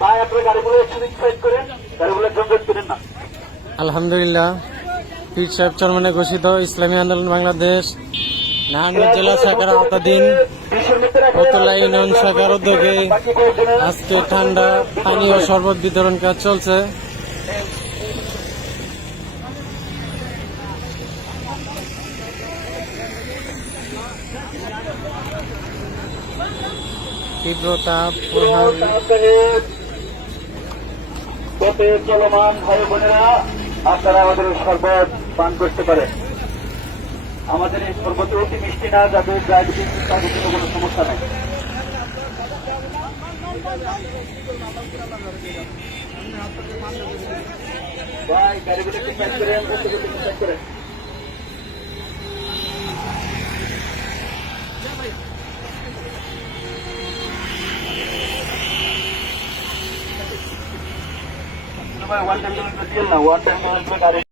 ভাই আপনার গাড়িগুলো একসাথে সাইড করেন গাড়িগুলো জঞ্জট করেন না। আলহামদুলিল্লাহ পীর সাহেব চরমনে ঘোষিত ইসলামী আন্দোলন বাংলাদেশ নারায়ণগঞ্জ জেলা শাখার আওতাধীন ফতুল্লা ইউনিয়ন শাখার উদ্যোগে আজকে ঠান্ডা পানীয় শরবত বিতরণ কাজ চলছে। তীব্রতা প্রহার। পথে চলমান ভাই বোনেরা, আপনারা আমাদের শরবত পান করতে পারেন। আমাদের এই শরবত অতি মিষ্টি না যাদের ডায়াবেটিস তাদের জন্য কোনো সমস্যা নেই। ভাই, গাড়িগুলো একটু প্যাক করেন করেন। Ward time ward time